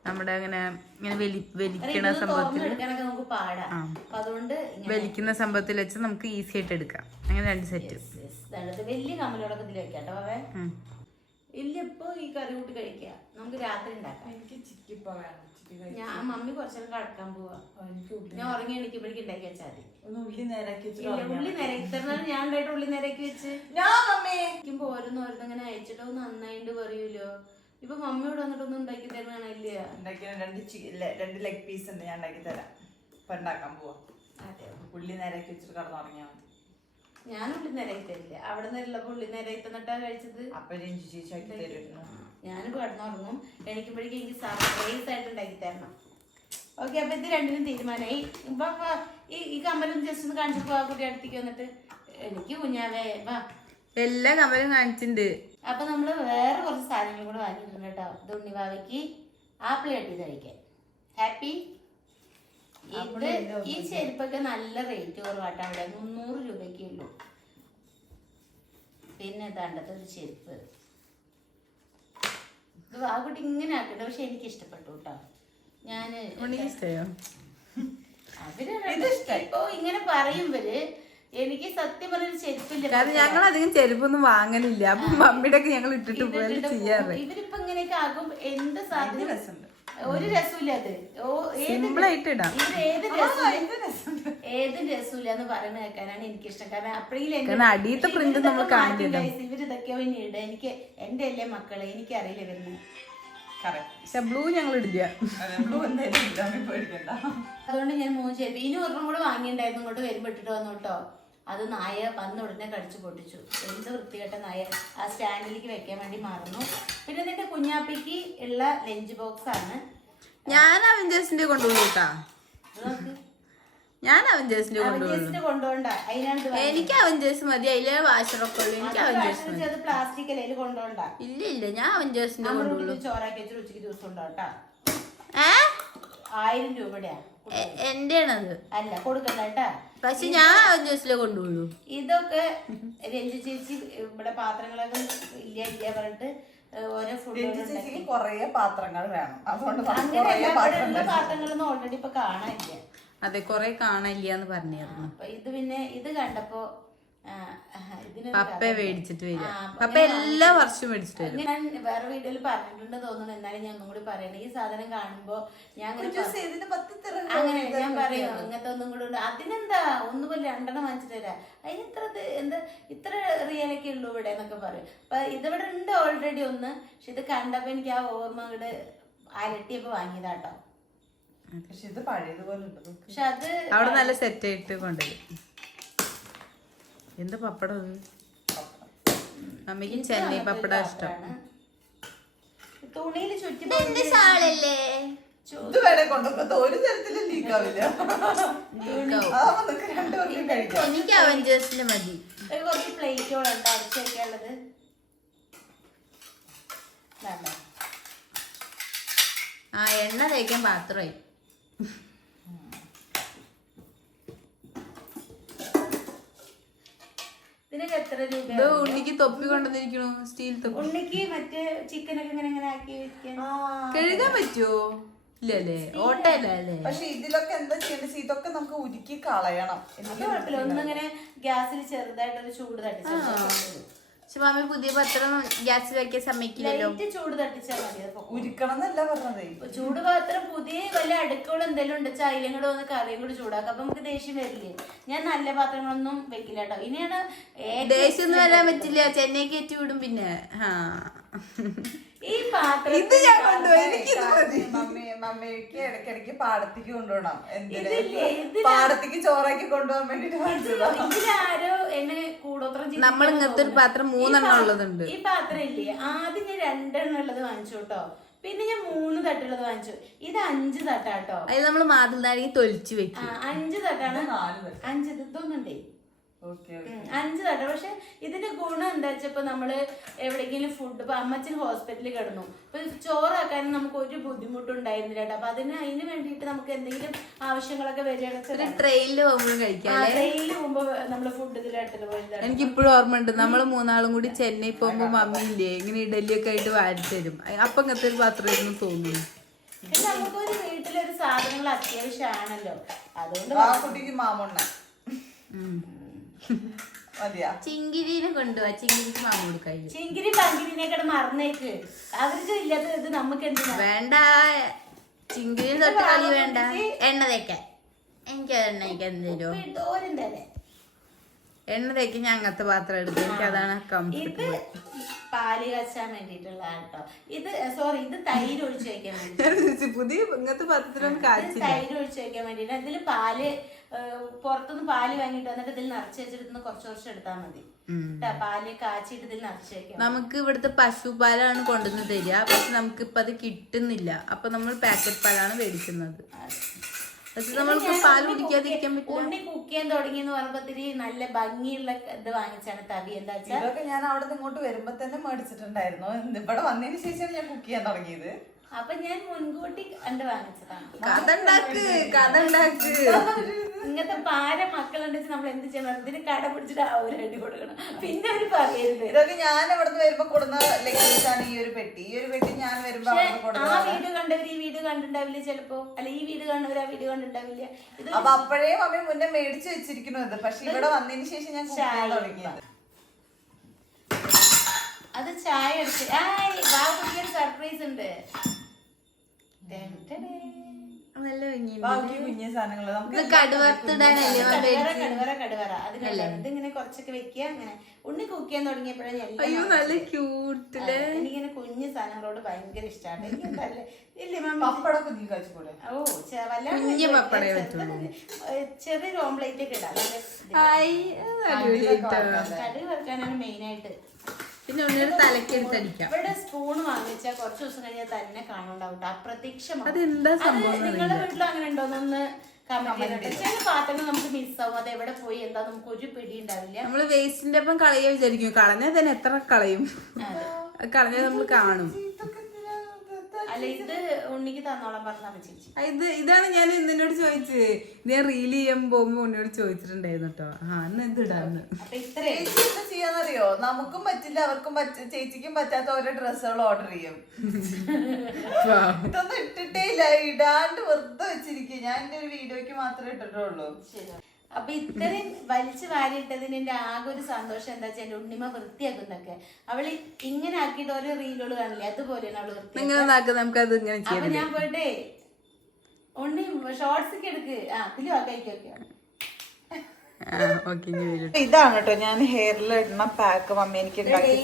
നമ്മുടെ അങ്ങനെ ഇങ്ങനെ വലിക്കണ സംഭവത്തിൽ വലിക്കുന്ന സംഭവത്തിൽ വെച്ച് നമുക്ക് ഈസി ആയിട്ട് എടുക്കാം. അങ്ങനെ 2 സെറ്റ്. വലിയ കമ്മലോടൊക്കെ ഇതിൽ വെക്കാം കേട്ടോ. ഇല്ല, ഇപ്പൊ ഈ കറി കൂട്ടി കഴിക്കുക. നമുക്ക് രാത്രി ഉണ്ടാക്കാം. എനിക്ക് ചിക്കിപ്പോ വേണം. ഞാൻ മമ്മി കുറച്ചേരം കിടക്കാൻ പോവാ. ഞാൻ ഉറങ്ങി എണീക്കുമ്പോഴേക്കും ഉണ്ടാക്കി വെച്ചാൽ മതി. ഉള്ളി നേരാക്കി ഉള്ളി നേരാക്കി തരണം. ഞാൻ ഉണ്ടായിട്ട് ഉള്ളി നേരാക്കി വെച്ച് ഇരിക്കുമ്പോ ഓരോന്നോരോന്നിങ്ങനെ അയച്ചിട്ടോ നന്നായിട്ട് പറയൂലോ. ഇപ്പൊ മമ്മിയോട് വന്നിട്ടൊന്നും ഉണ്ടാക്കി തരണ ഇല്ല. 2 ലെഗ് പീസ് ഉണ്ട്, ഞാൻ ഉണ്ടാക്കി തരാം. ഇപ്പൊ ഉണ്ടാക്കാൻ പോവാ. ഉള്ളി നേരാക്കി വെച്ചിട്ട് കടന്നുറങ്ങിയാൽ മതി. ഞാൻ ഉള്ളി നേരാക്കി തരില്ല. അവിടെ നിന്നുള്ളപ്പോ ഉള്ളി നേരാക്കി തന്നിട്ടാ കഴിച്ചത്. അപ്പൊ ചേച്ചിയാക്കി തരുന്നു. ഞാനിപ്പോ കടന്നുറങ്ങും. എണീക്കുമ്പോഴേക്കും എനിക്ക് സർപ്രൈസ് ആയിട്ട് ഉണ്ടാക്കി തരണം. ഓക്കെ, അപ്പൊ ഇത് രണ്ടിനും തീരുമാനമായി. ഇപ്പൊ ഈ കമ്മലും ജസ്റ്റ് ഒന്ന് കാണിച്ചു പോവാ. കുട്ടി അടുത്തേക്ക് വന്നിട്ട് എനിക്ക് കുഞ്ഞാവേ വാ. എല്ലാ കമ്മലും കാണിച്ചിട്ടുണ്ട്. അപ്പൊ നമ്മള് വേറെ കുറച്ച് സാധനങ്ങൾ കൂടെ വാങ്ങിയിട്ടുണ്ട് കേട്ടോ. ഇത് ഉണ്ണിവാവയ്ക്ക് ആപ്പിൾ കട്ട് ചെയ്ത് കഴിക്കാൻ. ഹാപ്പി. ഇത് ഈ ചെരുപ്പൊക്കെ നല്ല റേറ്റ് കുറവാട്ടോ. അവിടെ 300 രൂപയ്ക്കേ ഉള്ളൂ. പിന്നെ ഇതാണ്ടത്തെ ഒരു ചെരുപ്പ്. ഇത് ആ കുട്ടി ഇങ്ങനെ ആക്കട്ടെ. പക്ഷെ എനിക്ക് ഇഷ്ടപ്പെട്ടു കേട്ടോ. ഞാന് ഇപ്പൊ ഇങ്ങനെ പറയുമ്പര് എനിക്ക് സത്യം പറഞ്ഞൊരു ചെരുപ്പില്ല. കാരണം ഞങ്ങൾ അധികം ചെരുപ്പൊന്നും വാങ്ങലില്ല. അപ്പൊ മമ്മിയുടെ ഒക്കെ ഞങ്ങൾ ഇട്ടിട്ട് പോയാലും ചെയ്യാറ്. ഇവരിപ്പൊ ഇങ്ങനെയൊക്കെ ആകും. എന്ത് സാധനം രസമുണ്ട്. ഒരു രസമില്ല. അത് സിമ്പിളായിട്ട് ഇടാം. ഏത് രസമില്ല എന്ന് പറയുന്ന കേൾക്കാനാണ് എനിക്കിഷ്ടം. കാരണം അപ്പോഴേക്കും അടിയത്തെ പ്രിന്റ് നമ്മൾ കാണില്ല. ഇവരിതൊക്കെ പിന്നെ ഇടുക. എനിക്ക് എന്റെ അല്ലേ മക്കളെ, എനിക്കറിയില്ല വരുന്നത്. പക്ഷെ ബ്ലൂ ഞങ്ങൾ ഇടില്ല. അതുകൊണ്ട് ഞാൻ 3 ചെരുപ്പ് ഇനി ഒരെണ്ണം കൂടെ വാങ്ങിണ്ടായിരുന്നു. ഇങ്ങോട്ട് വരുമ്പോ ഇട്ടിട്ട് വന്നു കേട്ടോ. അത് നായ വന്ന ഉടനെ കടിച്ചു പൊട്ടിച്ചു. എന്ത് വൃത്തികെട്ട നായ. ആ സ്റ്റാൻഡിലേക്ക് വെക്കാൻ വേണ്ടി മറന്നു. പിന്നെ നിന്റെ കുഞ്ഞാപ്പിക്ക് ഉള്ള ലഞ്ച് ബോക്സ് ആണ്. ഞാൻ അവഞ്ചേഴ്സിന്റെ കൊണ്ടുപോയി കേട്ടാ. ഞാൻ അവഞ്ചേഴ്സിന്റെ കൊണ്ടുപോകും. അവഞ്ചേഴ്സിന്റെ കൊണ്ടുപോകണ്ട, അതിനാണ് ഇത് വാങ്ങിയത്. എനിക്ക് അവഞ്ചേഴ്സ് മതി, അതിലെ വാഷറൊക്കെ ഉള്ളു. എനിക്ക് അവഞ്ചേഴ്സ് മതി. അത് പ്ലാസ്റ്റിക് അല്ലേ, അതിൽ കൊണ്ടുപോകണ്ട. ഇല്ല ഞാൻ അവഞ്ചേഴ്സിന്റെ നമ്മുടെ കൊണ്ടുപോകും. വീട്ടിൽ ചോറാക്കി വെച്ചിട്ട് ഉച്ചയ്ക്ക് ദിവസം ഉണ്ടാവട്ടാ. ഏ 1000 രൂപയുടെയാ. എന്റെ ആണത്. അല്ല കൊടുക്കണ്ട കേട്ടാ. പക്ഷെ ഞാൻ അവഞ്ചേഴ്സിലെ കൊണ്ടുപോകുള്ളൂ. ഇതൊക്കെ രഞ്ജു ചേച്ചി ഇവിടെ പാത്രങ്ങളൊക്കെ ഇല്ല പറഞ്ഞിട്ട് ഓരോ ഫുഡ് കൊറേ പാത്രങ്ങൾ വേണം, അതുകൊണ്ട് അങ്ങനെയുള്ള പാത്രങ്ങളൊന്നും ഓൾറെഡി ഇപ്പൊ കാണാനില്ല. അതെ, കൊറേ കാണാനില്ല എന്ന് പറഞ്ഞായിരുന്നു. അപ്പൊ ഇത് പിന്നെ ഇത് കണ്ടപ്പോ പപ്പ മേടിച്ചിട്ട് വരിക. പപ്പ എല്ലാ വർഷവും മേടിച്ചിട്ട് വരും. ഞാൻ വേറെ വീഡിയോയിൽ പറഞ്ഞിട്ടുണ്ട് തോന്നുന്നു, എന്നാലും ഞാൻ ഒന്നും കൂടി പറയണേ. ഈ സാധനം കാണുമ്പോ ഞാൻ അങ്ങനെ ഞാൻ പറയും ഇങ്ങനത്തെ ഒന്നും കൂടെ ഉണ്ട്. അതിനെന്താ ഒന്നുപോലെ 2 വാങ്ങിച്ചിട്ട് തരാം, അതിന് ഇത്ര റിയലൊക്കെ ഉള്ളൂ ഇവിടെ എന്നൊക്കെ പറയും. അപ്പൊ ഇതിവിടെ ഉണ്ട് ഓൾറെഡി ഒന്ന്. പക്ഷെ ഇത് കണ്ടപ്പോ എനിക്ക് ആ ഓർമ്മ ഇവിടെ അലട്ടിയപ്പോ വാങ്ങിയതാട്ടോ. പക്ഷെ ഇത് പഴയതുപോലെ പക്ഷെ അത് അവിടെ നല്ല സെറ്റ് ആയിട്ട് കൊണ്ടുവരും. എന്താ പപ്പടം അത്? അമ്മയ്ക്ക് ചെന്നൈ പപ്പടം ഇഷ്ടം. തുണിയിൽ ചുറ്റി ഇത് വരെ കൊണ്ടുപോകത്ത ഒരു തരത്തിലും ലീക്കാവില്ല. എനിക്ക് അവഞ്ചേഴ്സിന്റെ മതി. കുറച്ച് പ്ലേറ്റുകളുണ്ട് അടിച്ചു വെക്കാനുള്ളത്. എണ്ണ തേക്കാൻ പാത്രമായി. ഇതിനൊക്കെ എത്ര രൂപ? ഉണ്ണിക്ക് തൊപ്പി കൊണ്ടുവന്നിരിക്കണു, സ്റ്റീൽ തൊപ്പി. ഉണ്ണിക്ക് മറ്റേ ചിക്കനൊക്കെ ഇങ്ങനെ ആക്കി വെക്കാൻ കഴുകാൻ പറ്റുമോ? ഇല്ലല്ലേ, ഓട്ടല്ലേ. പക്ഷെ ഇതിലൊക്കെ എന്താ ചെയ്യേണ്ടത്, ഇതൊക്കെ നമുക്ക് ഉരുക്കി കളയണം. അത് കുഴപ്പമില്ല, ഒന്നിങ്ങനെ ഗ്യാസിൽ ചെറുതായിട്ടൊരു ചൂട് തട്ടിച്ചാൽ പക്ഷെ മാമി പുതിയ പാത്രം ഗ്യാസിൽ വെക്കാൻ സമ്മതിക്കില്ലല്ലോ. ചൂട് തട്ടിച്ചാൽ മതി. ഉരുക്കണം എന്നല്ല പറഞ്ഞത്. ചൂട് പാത്രം പുതിയ വല്ല അടുക്കള എന്തെങ്കിലും ഉണ്ട്, ചൈലും കൂടെ വന്ന് കറിയും കൂടി ചൂടാക്കാം. അപ്പൊ നമുക്ക് ദേഷ്യം വരില്ലേ? ഞാൻ നല്ല പാത്രങ്ങളൊന്നും വെക്കില്ല കേട്ടോ. ഇനിയാണ് ദേഷ്യം ഒന്നും വരാൻ പറ്റില്ല, ചെന്നൈ കയറ്റി വിടും. പിന്നെ ഈ പാത്രം ഇത് ഞാൻ കൊണ്ടുപോയി മമ്മിക്ക് ഇടയ്ക്കിടയ്ക്ക് പാടത്തേക്ക് കൊണ്ടുപോകണം. പാടത്തേക്ക് ചോറാക്കി കൊണ്ടുപോകാൻ വേണ്ടിട്ട് ഇതിലാരോ എന്നെ കൂടോത്രം നമ്മൾ ഇങ്ങനത്തെ ഒരു പാത്രം 3 ഉള്ളതുണ്ട്. ഈ പാത്രം ഇല്ലേ, ആദ്യം ഞാൻ 2 ഉള്ളത് വാങ്ങിച്ചു കേട്ടോ. പിന്നെ ഞാൻ 3 തട്ടുള്ളത് വാങ്ങിച്ചു. ഇത് 5 തട്ടാട്ടോ. അത് നമ്മള് മാതൃനാഴി തൊലിച്ചു വെക്കും. 5 തട്ടാണ്. 5 ഇതൊന്നുണ്ടേ 5 തട്ട. പക്ഷെ ഇതിന്റെ ഗുണം എന്താ വെച്ചപ്പോ നമ്മള് എവിടെയെങ്കിലും ഫുഡ്, ഇപ്പൊ അമ്മച്ചൻ ഹോസ്പിറ്റലിൽ കിടന്നു, അപ്പൊ ചോറാക്കാനും നമുക്ക് ഒരു ബുദ്ധിമുട്ടുണ്ടായിരുന്നില്ല കേട്ടോ. അപ്പൊ അതിന് വേണ്ടിയിട്ട് നമുക്ക് എന്തെങ്കിലും ആവശ്യങ്ങളൊക്കെ വരികയാണെങ്കിൽ ട്രെയിനിൽ പോകുമ്പോഴും കഴിക്കാം. ട്രെയിനിൽ പോകുമ്പോ നമ്മള് ഫുഡ് ഇതിലായിട്ടല്ലോ പോയത്. എനിക്ക് ഇപ്പോഴും ഓർമ്മ ഉണ്ട്, നമ്മള് 3 കൂടി ചെന്നൈ പോകുമ്പോ മമ്മി ഇല്ലേ ഇങ്ങനെ ഇഡലിയൊക്കെ ആയിട്ട് വാരിത്തരും. അപ്പൊ ഇങ്ങനത്തെ ഒരു പാത്രം ഇരുന്ന് തോന്നുന്നു. നമുക്കൊരു വീട്ടിലൊരു സാധനങ്ങൾ അത്യാവശ്യമാണല്ലോ, അതുകൊണ്ട് കുട്ടിക്ക് മാമണ്ണ ചിങ്കിരിനെ കൊണ്ടുപോവാ. ചിങ്കിരിക്ക് മാമ കൊടുക്കായി. ചിങ്കിരി പങ്കിരിനെക്കട മറന്നേക്ക്. അവർക്ക് ഇല്ലാത്ത ഇത് നമുക്ക് എന്തിനാ വേണ്ട. ചിങ്കിരി തൊട്ട് കളി വേണ്ട. എണ്ണ തേക്കാൻ എനിക്ക് എണ്ണ തേക്കാൻ തരുമോ? എണ്ണ തേക്കാൻ ഞാൻ അങ്ങനത്തെ പാത്രം എടുത്തു. എനിക്ക് അതാണ് കംഫർട്ടബിൾ. പാല് കാച്ചാൻ വേണ്ടിട്ടുള്ള കേട്ടോ ഇത്. സോറി, ഇത് തൈര് ഒഴിച്ചു വെക്കാൻ വേണ്ടി. പുതിയ ഇങ്ങനത്തെ പാത്രത്തിലൊന്നും തൈര് ഒഴിച്ചു വെക്കാൻ വേണ്ടിട്ട്. ഇതില് പാല് പുറത്തുനിന്ന് പാല് വാങ്ങിട്ട് വന്നിട്ട് ഇതിൽ നിറച്ച് വെച്ചിട്ട് കുറച്ച് എടുത്താൽ മതി. പാല് കാച്ചിട്ട് ഇതിൽ നിറച്ച് വെക്കാം. നമുക്ക് ഇവിടുത്തെ പശുപാലാണ് കൊണ്ടുവന്ന് തരിക. പക്ഷെ നമുക്ക് ഇപ്പൊ അത് കിട്ടുന്നില്ല. അപ്പൊ നമ്മൾ പാക്കറ്റ് പാലാണ് മേടിക്കുന്നത്. പക്ഷെ നമ്മൾക്ക് പാല് കുടിക്കാതിരിക്കാൻ പറ്റില്ല. ഉണ്ണി കുക്ക് ചെയ്യാൻ തുടങ്ങിയെന്ന് പറയുമ്പോ ഇത്തിരി നല്ല ഭംഗിയുള്ള ഇത് വാങ്ങിച്ചാണ് തവി. എന്താ വെച്ചാൽ ഇതൊക്കെ ഞാൻ അവിടെ ഇങ്ങോട്ട് വരുമ്പോ തന്നെ മേടിച്ചിട്ടുണ്ടായിരുന്നു. ഇവിടെ വന്നതിന് ശേഷമാണ് ഞാൻ കുക്ക് ചെയ്യാൻ തുടങ്ങിയത്. അപ്പൊ ഞാൻ മുൻകൂട്ടി കണ്ട് വാങ്ങിച്ചതാണ്. ഇങ്ങനത്തെ പാര മക്കളുണ്ടെങ്കിൽ നമ്മൾ എന്ത് ചെയ്യണം? ഇതിന് കട പിടിച്ചിട്ട് അവരടി കൊടുക്കണം. പിന്നെ അവര് പറയരുത്. ഇതൊക്കെ ഞാൻ ഇവിടുന്ന് വരുമ്പോ കൊടുന്ന ലഗേജാണ് ഈ ഒരു പെട്ടി. ഈ ഒരു പെട്ടി ഞാൻ വരുമ്പോ ആ വീഡിയോ കണ്ടവർ ഈ വീഡിയോ കണ്ടിട്ടുണ്ടാവില്ല ചിലപ്പോ, അല്ല ഈ വീഡിയോ കണ്ടവർ ആ വീഡിയോ കണ്ടിട്ടുണ്ടാവില്ല. അപ്പൊ അപ്പോഴേ മമ്മി മുന്നേ മേടിച്ചു വെച്ചിരിക്കുന്നത്. പക്ഷെ ഇവിടെ വന്നതിന് ശേഷം ഞാൻ കുക്ക് ചെയ്യാൻ തുടങ്ങിയത്. അത് ചായ എടുത്ത് കുട്ടിയൊരു സർപ്രൈസ് ഉണ്ട്. കുഞ്ഞു സാധനങ്ങള് കടുവറ അതിനല്ല. ഇതിങ്ങനെ കുറച്ചൊക്കെ വെക്കുക. അങ്ങനെ ഉണ്ണി കുക്ക് ചെയ്യാൻ തുടങ്ങിയപ്പോഴാണ് എനിക്കിങ്ങനെ കുഞ്ഞു സാധനങ്ങളോട് ഭയങ്കര ഇഷ്ടമാണ്. എനിക്ക് ചെറിയൊരു ഓംപ്ലേറ്റ് ഒക്കെ ഇടാം. കടുക് വറുക്കാനാണ് മെയിൻ ആയിട്ട്. പിന്നെ ഉണ്ണിയുടെ തലക്കെടുത്തടിക്കാം. ഇവിടെ സ്പൂൺ വാങ്ങിച്ചാൽ കുറച്ച് ദിവസം കഴിഞ്ഞാൽ തന്നെ കാണുണ്ടാവും. അപ്രത്യക്ഷമാണ്. അതെന്താ സംഭവം? നിങ്ങളുടെ വീട്ടിൽ അങ്ങനെ ഉണ്ടോന്നൊന്ന് കമന്റ് ചെയ്തിട്ട് ചില പാത്രങ്ങൾ നമുക്ക് മിസ്സാവും, അത് എവിടെ പോയി എന്താ നമുക്ക് ഒരു പിടി ഉണ്ടാവില്ല. നമ്മള് വേസ്റ്റിന്റെ ഒപ്പം കളയാ വിചാരിക്കും, കളഞ്ഞാൽ തന്നെ എത്ര കളയും, കളഞ്ഞാൽ നമ്മൾ കാണും. അല്ല ഇത് ഉണ്ണിക്ക് തന്നോളാൻ പറഞ്ഞാ ചേച്ചി. ഇതാണ് ഞാൻ ഇന്നോട് ചോദിച്ചത്, ഞാൻ റീൽ ചെയ്യാൻ പോകുമ്പോ ഉണ്ണിയോട് ചോദിച്ചിട്ടുണ്ടായിരുന്നു കേട്ടോ. അന്ന് എന്ത് ഇടാന്ന്. അപ്പൊ ഇത്രയും എന്താ ചെയ്യാന്നറിയോ, നമുക്കും പറ്റില്ല അവർക്കും ചേച്ചിക്കും പറ്റാത്ത ഓരോ ഡ്രസ്സുകൾ ഓർഡർ ചെയ്യും. ഇതൊന്നും ഇട്ടിട്ടേ ഇല്ല, ഇടാണ്ട് വെറുതെ വെച്ചിരിക്കും. ഞാൻ എന്റെ ഒരു വീഡിയോക്ക് മാത്രമേ ഇട്ടിട്ടുള്ളൂ. അപ്പൊ ഇത്രയും വലിച്ചു വാരിയിട്ടതിന് എന്റെ ആകെ ഒരു സന്തോഷം എന്താ വെച്ചാൽ എന്റെ ഉണ്ണിമ വൃത്തിയാക്കുന്നൊക്കെ. അവള് ഇങ്ങനെ ആക്കിയിട്ട് ഓരോ റീലുകൾ കാണില്ലേ, അതുപോലെയാണ് അവള് വൃത്തിയാക്കുക. അപ്പൊ ഞാൻ പോയിട്ടേ ഉണ്ണി ഷോർട്സ് ഒക്കെ എടുക്ക്, ഇതിലും ആക്കിയൊക്കെ. ഇതാണ് കേട്ടോ ഞാൻ ഹെയറിൽ ഇടുന്ന പാക്ക് മമ്മി എനിക്ക് ഉണ്ടാക്കി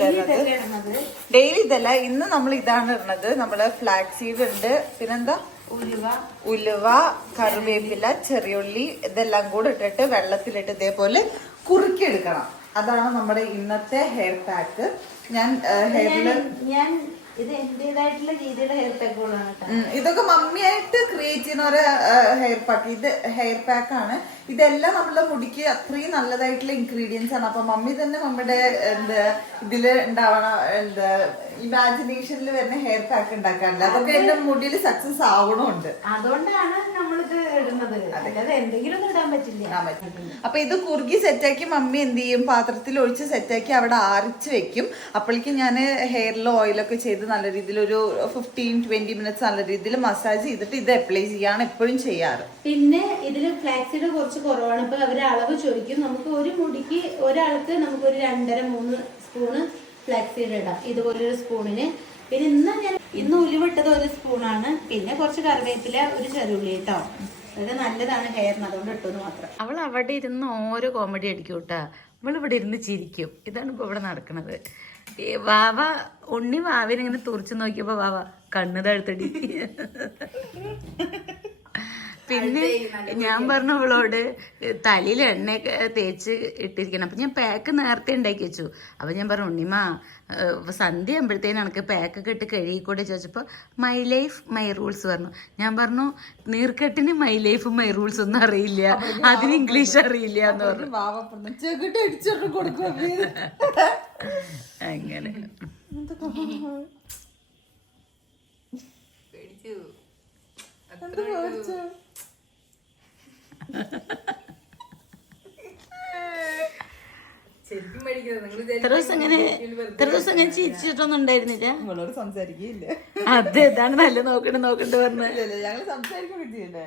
തരുന്നത്. ഡെയിലി ഇതല്ല, ഇന്ന് നമ്മൾ ഇതാണ് ഇടുന്നത്. നമ്മള് ഫ്ലാക്സ് സീഡ് ഉണ്ട്, പിന്നെന്താ ഉലുവ, കറിവേപ്പില, ചെറിയുള്ളി, ഇതെല്ലാം കൂടെ ഇട്ടിട്ട് വെള്ളത്തിലിട്ട് ഇതേപോലെ കുറുക്കിയെടുക്കണം. അതാണ് നമ്മുടെ ഇന്നത്തെ ഹെയർ പാക്ക്. ഞാൻ ഹെയറില് ഇത് എന്റേതായിട്ടുള്ള രീതിയിലുള്ള ഹെയർ പാക്കുകളാണ്. ഇതൊക്കെ മമ്മിയായിട്ട് ക്രിയേറ്റ് ചെയ്യുന്ന ഒരു ഹെയർ പാക്ക്. ഇത് ഹെയർ പാക്ക് ആണ്. ഇതെല്ലാം നമ്മുടെ മുടിക്ക് അത്രയും നല്ലതായിട്ടുള്ള ഇൻഗ്രീഡിയൻസ് ആണ്. അപ്പൊ മമ്മി തന്നെ നമ്മുടെ ഇതില് ഉണ്ടാവണ ഇമാജിനേഷനിൽ വരുന്ന ഹെയർ പാക്ക് ഉണ്ടാക്കാറില്ല. അതൊക്കെ എന്റെ മുടിയിൽ സക്സസ് ആവണമുണ്ട്. അതുകൊണ്ടാണ് നമ്മളിത് ഇടുന്നത്, അല്ലാതെ എന്തെങ്കിലും ഇടാൻ പറ്റില്ല. അപ്പൊ ഇത് കുറുകി സെറ്റാക്കി മമ്മി എന്ത് ചെയ്യും, പാത്രത്തിൽ ഒഴിച്ച് സെറ്റാക്കി അവിടെ ആറിച്ച് വെക്കും. അപ്പോഴേക്കും ഞാൻ ഹെയറിൽ ഓയിലൊക്കെ ചെയ്ത് നല്ല രീതിയിൽ ഒരു 15-20 മിനിറ്റ്സ് നല്ല രീതിയിൽ മസാജ് ചെയ്തിട്ട് ഇത് അപ്ലൈ ചെയ്യാണ് എപ്പോഴും ചെയ്യാറ്. പിന്നെ ഇതില് ഫ്ലാക്സീഡ് കുറച്ച് കുറവാണ്. ഇപ്പൊ അവര് അളവ് ചോദിക്കും. നമുക്ക് ഒരു മുടിക്ക് ഒരാൾക്ക് നമുക്ക് ഒരു 2.5-3 സ്പൂണ് ഫ്ലാക്സീഡ് ഇടാം, ഇതുപോലൊരു സ്പൂണിന്. പിന്നെ ഇന്ന് ഉലുവിട്ടത് 1 സ്പൂണാണ്. പിന്നെ കുറച്ച് കറിവേപ്പില, ഒരു ചെറുള്ളി കേട്ടോ. അതൊക്കെ നല്ലതാണ് ഹെയറിന്, അതുകൊണ്ട് ഇട്ടെന്ന് മാത്രം. അവൾ അവിടെ ഇരുന്ന് ഓരോ കോമഡി അടിക്കും കേട്ടാ. അവളിവിടെ ഇരുന്ന് ചിരിക്കും. ഇതാണ് ഇപ്പൊ ഇവിടെ നടക്കണത്. വാവ ഉണ്ണി വാവിനെ ഇങ്ങനെ തുറച്ചു നോക്കിയപ്പോ വാവ കണ്ണ് താഴ്ത്തടി. പിന്നെ ഞാൻ പറഞ്ഞു അവളോട് തലയിൽ എണ്ണയൊക്കെ തേച്ച് ഇട്ടിരിക്കണം. അപ്പൊ ഞാൻ പാക്ക് നേരത്തെ ഉണ്ടാക്കി വെച്ചു. അപ്പൊ ഞാൻ പറഞ്ഞു ഉണ്ണിമ സന്ധ്യ ആകുമ്പോഴത്തേനും എനിക്ക് പാക്കൊക്കെ ഇട്ട് കഴുകിക്കൂടെ ചോദിച്ചപ്പോ മൈ ലൈഫ് മൈ റൂൾസ് പറഞ്ഞു. ഞാൻ പറഞ്ഞു നീർക്കെട്ടിന് മൈ ലൈഫ് മൈ റൂൾസ് ഒന്നും അറിയില്ല, അതിന് ഇംഗ്ലീഷ് അറിയില്ല എന്ന് പറഞ്ഞു. അങ്ങനെ ഇത്ര ദിവസം അങ്ങനെ ചിരിച്ചിട്ടൊന്നും ഉണ്ടായിരുന്നില്ല. നിങ്ങളോട് സംസാരിക്കില്ല. അതെ, ഇതാണ് നല്ല നോക്കണ്ട് പറഞ്ഞു. ഞങ്ങള് സംസാരിക്കുകയൊക്കെ ചെയ്യണ്ടേ?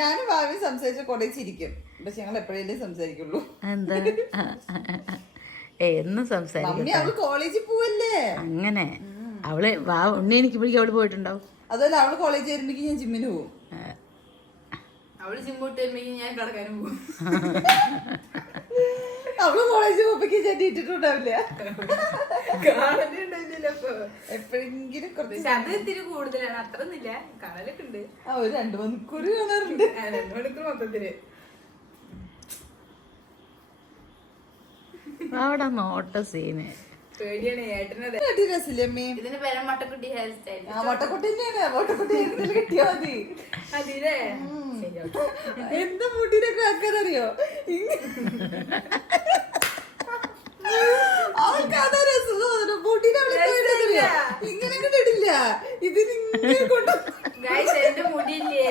ഞാനും ഭാവി സംസാരിച്ച കൊറേ ചിരിക്കും, പക്ഷെ ഞങ്ങൾ എപ്പോഴേലും സംസാരിക്കുള്ളൂ. എന്താ എന്നും സംസാരിക്കും. അവള് കോളേജിൽ പോവല്ലേ, അങ്ങനെ അവള് ഉണ്ണി എനിക്ക് പിടിക്കും അവള് പോയിട്ടുണ്ടാവും. അതുപോലെ അവള് കോളേജ് വരുമ്പോഴേക്കും ഞാൻ ജിമ്മിന് പോകും. അവള് ജിമ്മോട്ട് വരുമ്പോഴേക്കും ഞാൻ കിടക്കാനും പോകും. അവള് കോളേജിൽ പോകുമ്പോഴേക്കും ഞാൻ ഇട്ടിട്ടുണ്ടാവില്ല. എപ്പോഴെങ്കിലും ഇത്തിരി കൂടുതലാണ്, അത്രയൊന്നുമില്ല, കാണലൊക്കെ ഉണ്ട്. ഒരു 2 മണിക്കൂർ കാണാറുണ്ട്. 2 മണിക്കൂർ മൊത്തത്തില്. അവിടെ നോട്ട സീന് പേടിയാണ് ഏട്ടനത്. ഇതിന് പേര് മൊട്ടക്കുട്ടി ഹെയർ സ്റ്റൈൽ. മൊട്ടക്കുട്ടി കിട്ടിയാ മതി. അതില്ലേ എന്താ മുടിയിലൊക്കെ ആക്കാനറിയോ? അവൾക്ക് അതാ രസം തോന്നുന്നു. മുടിനെ ഇങ്ങനെ ഇടില്ല, ഇതിങ്ങനെ കൊണ്ട് എന്റെ മുടിയില്ലേ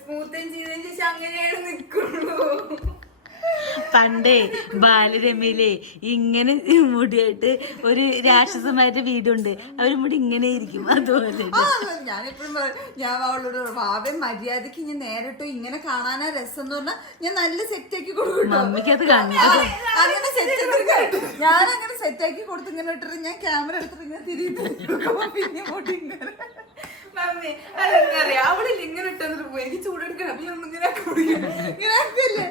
സ്മൂത്ത് ചെയ്തതിന് ശേഷം അങ്ങനെയാണ് നിക്കുള്ളൂ. പണ്ടേ ബാലരമയിലെ ഇങ്ങനെ മുടിയായിട്ട് ഒരു രാക്ഷസമാരുടെ വീടുണ്ട്, അവര് മുടി ഇങ്ങനെ ഇരിക്കും. അതുപോലെ ഞാനെപ്പോഴും ഞാൻ അവളോട് വാവെ മര്യാദക്ക് ഞാൻ നേരിട്ടോ ഇങ്ങനെ കാണാനാ രസം എന്ന് പറഞ്ഞാൽ ഞാൻ നല്ല സെറ്റാക്കി കൊടുക്കും. മമ്മിക്കത് അങ്ങനെ സെറ്റ് ഞാനങ്ങനെ സെറ്റാക്കി കൊടുത്ത് ഇങ്ങനെ ഇട്ടിട്ട് ഞാൻ ക്യാമറ എടുത്തിട്ട് ഇങ്ങനെ തിരിച്ചു പിന്നെ മുടി ഇങ്ങനെ മമ്മി അതെന്തറിയാം അവളിൽ ഇങ്ങനെ ഇട്ടെന്നിട്ട് പോയി എനിക്ക് ചൂടെടുക്കണം. അപ്പൊ ഞാൻ ഇങ്ങനെ ഇങ്ങനെ ആക്കിയല്ലേ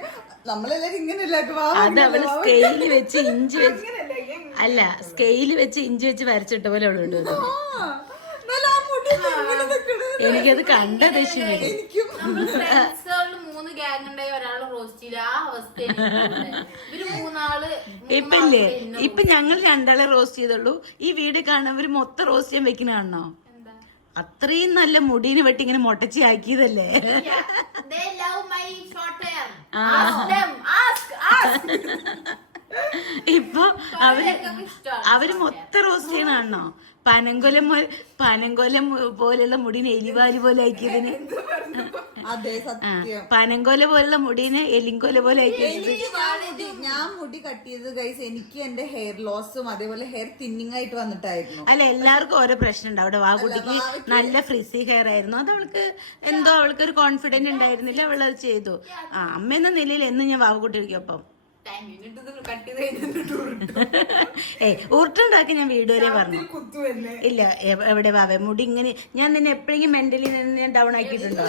നമ്മളെല്ലാരും ഇങ്ങനെയല്ലേ. അത് അവള് സ്കെയില് വെച്ച് ഇഞ്ചി വെച്ച് അല്ല സ്കെയില് വെച്ച് ഇഞ്ചി വെച്ച് വരച്ചിട്ട പോലെ അവള് ഇട്ടു. എനിക്കത് കണ്ട ദേഷ്യം വരും. 3 ഗ്യാങ് ഉണ്ടായി, ഒരാള് റോസ്റ്റ് ചെയ്യില്ല. ആ അവസ്ഥ ഇവര് 3 ഇപ്പില്ലേ ഇപ്പൊ ഞങ്ങൾ 2 റോസ്റ്റ് ചെയ്തുള്ളൂ. ഈ വീട് കാണുന്നവര് മൊത്തം റോസ്റ്റ് ചെയ്യാൻ വെക്കുന്ന കാണണോ? അത്രയും നല്ല മുടീന് വെട്ടി ഇങ്ങനെ മൊട്ടച്ചി ആക്കിയതല്ലേ. ഇപ്പൊ അവര് മൊത്തം റോസ്റ്റ് ചെയ്യണോ? പനങ്കൊലം പോലെയുള്ള മുടീനെ എലിവാലി പോലെ ആക്കിയതിന്, പനങ്കൊല പോലുള്ള മുടീനെ എലിങ്കൊല പോലെ ആക്കിയത്. ഞാൻ മുടി കട്ട് ചെയ്തത് ഗൈസ് എനിക്ക് എന്റെ ഹെയർ ലോസും അതേപോലെ ഹെയർ തിന്നിങ് ആയിട്ട് വന്നിട്ടായിരുന്നു. അല്ല, എല്ലാവർക്കും ഓരോ പ്രശ്നം ഉണ്ട്. അവിടെ വാകുട്ടിക്ക് നല്ല ഫ്രിസി ഹെയർ ആയിരുന്നു. അത് അവൾക്ക് എന്തോ അവൾക്ക് ഒരു കോൺഫിഡന്റ് ഉണ്ടായിരുന്നില്ല, അവളത് ചെയ്തു. അമ്മ എന്ന നിലയിൽ എന്നും ഞാൻ വാകുട്ടിരിക്കും. ഉരുട്ടുണ്ടാക്കി ഞാൻ വീഡിയോയിലെ പറഞ്ഞു. ഇല്ല, എവിടെ വാവേ മുടി ഇങ്ങനെ ഞാൻ നിന്നെ എപ്പോഴെങ്കിലും മെന്റലി നിന്നെ ഡൗൺ ആക്കിയിട്ടുണ്ടോ?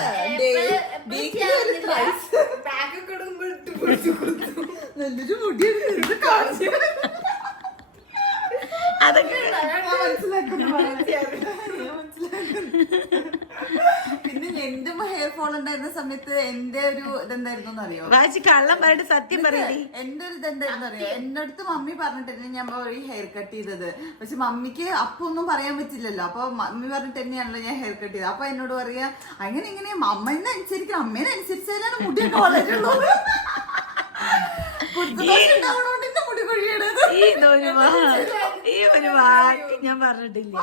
അതൊക്കെ പിന്നെ എന്റെ ഹെയർ ഫോൾ ഉണ്ടായിരുന്ന സമയത്ത് എന്റെ ഒരു ഇതെന്തായിരുന്നു അറിയോ? വാച്ചി കള്ളം പറഞ്ഞിട്ട് സത്യം പറയടി. എന്റെ ഒരു ഇതെന്തായിരുന്നു അറിയോ? എന്റെ അടുത്ത് മമ്മി പറഞ്ഞിട്ട് ഞാൻ പോയി ഹെയർ കട്ട് ചെയ്തത്. പക്ഷെ മമ്മിക്ക് അപ്പൊ ഒന്നും പറയാൻ പറ്റില്ലല്ലോ. അപ്പൊ മമ്മി പറഞ്ഞിട്ട് തന്നെയാണല്ലോ ഞാൻ ഹെയർ കട്ട് ചെയ്തത്. അപ്പൊ എന്നോട് പറയാ അങ്ങനെ ഇങ്ങനെ അമ്മേനെ അനുസരിക്കണം, അമ്മേനെ അനുസരിച്ചാലാണ് മുടിയൊക്കെ വളരുള്ളത്. ഈ ഒരു വാക്ക് ഞാൻ പറഞ്ഞിട്ടില്ല.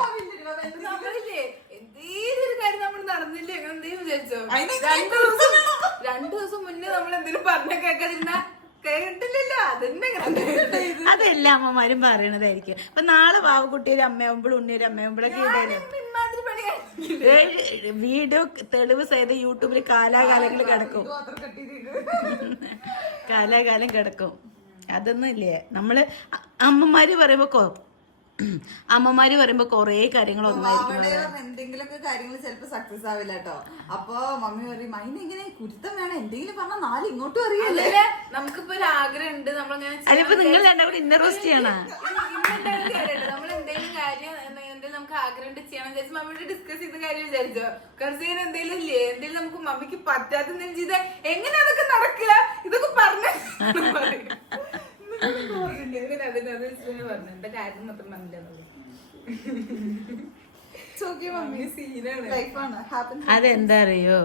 ഏതൊരു കാര്യം നമ്മൾ നടന്നില്ലേ എന്തെങ്കിലും വിചാരിച്ചോ? 2 ദിവസം മുന്നേ നമ്മൾ എന്തെങ്കിലും പറഞ്ഞ കേൾക്കാതിരുന്ന കേട്ടില്ലല്ലോ. അതെല്ലാം അമ്മമാരും പറയണതായിരിക്കും. അപ്പൊ നാളെ വാവക്കുട്ടിയൊരു അമ്മയാവുമ്പോഴും ഉണ്ണിയൊരു അമ്മയാവുമ്പോഴൊക്കെ വീഡിയോ തെളിവ് സഹിതം യൂട്യൂബിൽ കാലാകാലങ്ങൾ കിടക്കും. കാലാകാലം കിടക്കും. അതൊന്നും ഇല്ലേ. നമ്മള് അമ്മമാര് പറയുമ്പോ കൊറേ കാര്യങ്ങൾ എന്തെങ്കിലുമൊക്കെ കാര്യങ്ങൾ ചിലപ്പോ സക്സസ് ആവില്ല കേട്ടോ. അപ്പൊ മമ്മി പറയും അതിനെങ്ങനെ കുരുത്തം വേണം എന്തെങ്കിലും പറഞ്ഞാൽ 4 ഇങ്ങോട്ടും അറിയില്ലേ. നമുക്കിപ്പോ ഒരു ആഗ്രഹം ഉണ്ട്. നമ്മളിപ്പോ നിങ്ങൾ രണ്ടാമത് ഇന്നർ റോസ്റ്റ് ചെയ്യണം. നമ്മൾ എന്തെങ്കിലും കാര്യം നമുക്ക് ആഗ്രഹം ചെയ്യണം വിചാരിച്ചു മമ്മിയോട് ഡിസ്കസ് ചെയ്ത കാര്യം വിചാരിച്ചോ? കുറച്ച് നേരം എന്തെങ്കിലും ഇല്ലേ, എന്തെങ്കിലും നമുക്ക് മമ്മിക്ക് പറ്റാത്ത ചെയ്ത എങ്ങനെ അതൊക്കെ നടക്കുക ഇതൊക്കെ പറഞ്ഞു എന്റെ കാര്യം മാത്രം അതെന്താ അറിയോ?